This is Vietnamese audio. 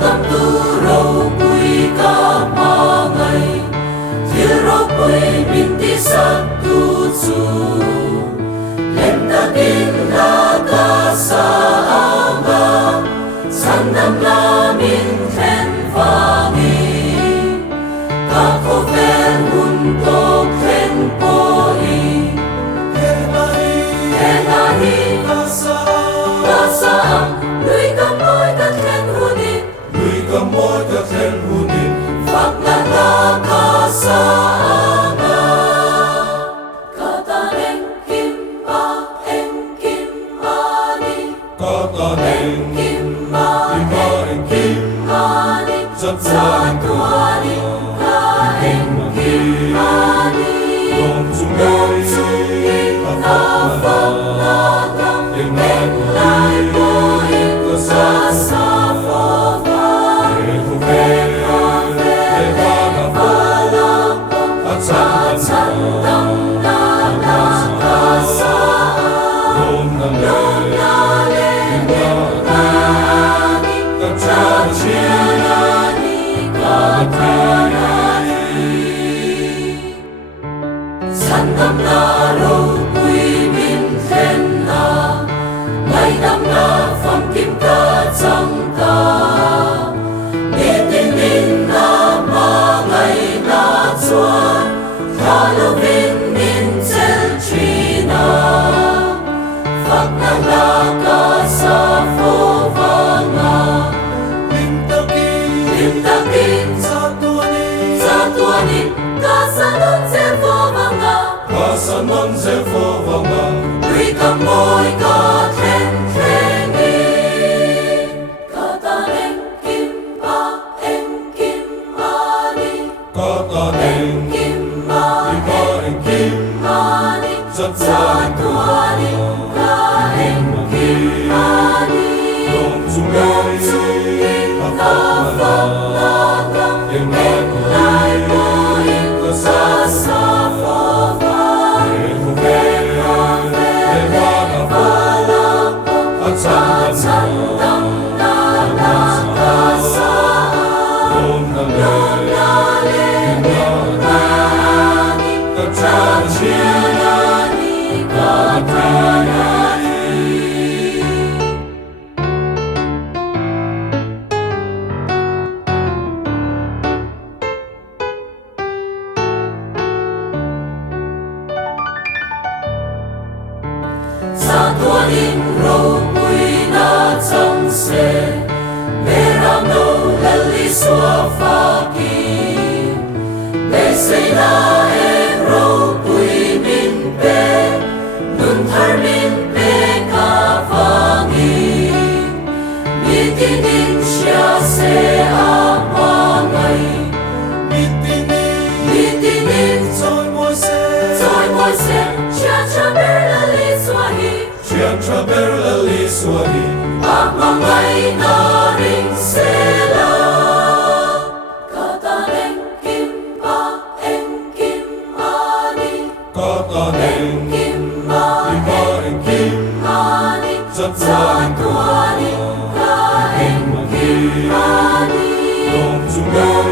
ngâm tu râu bùi ca ma ngày thiêu râu bùi min ti sát tu chu lem ta tin la ca sa anga san nam la min then vangi ca ko ven hun to then poi Enahi Kasa Lui ka moi ka then hunin Phak na ta kasa anga Kata en kim mani Kata en kim mani Zatuani ka en kim mani Dong Zungi ka phak na ta En lai po in ka sa phô va Chan tam na na ka sa Lom na le na ni Ka chia na ni ka na ni San tam na ro bùi min then na Ngày năm na phong kim ca trong ta Nghe tin min na ma ngày na chuan Tha lo vin min chel trina Phak na la ka sa phô vanga Lim takin Zatuani Ka sa non zel phô vanga Ka sa non zel phô vanga Lui ka moi ka then thengi Kata en kim mani Kata en kim mani Zatuani ka en kim mani Dong Zungi ka phak na ta En lai po in ka sa phô va Chan tam na na ka sa Lom na le na ni Ka chia na ni ka na ni Zatuanin râu bùi na trong xe Meram no lali xua pha ki Bê xây na em râu bùi min bê Nun thar min bê ka vangi Mi tinin siya se a ma ngay Mi tinin Zoi moi se Chia cha ber lali xua hi Cha ber lali suahi Ak mangay na ring sela Kata en kim mani Kata en kim mani Zatuani ka en kim mani Dong Zungi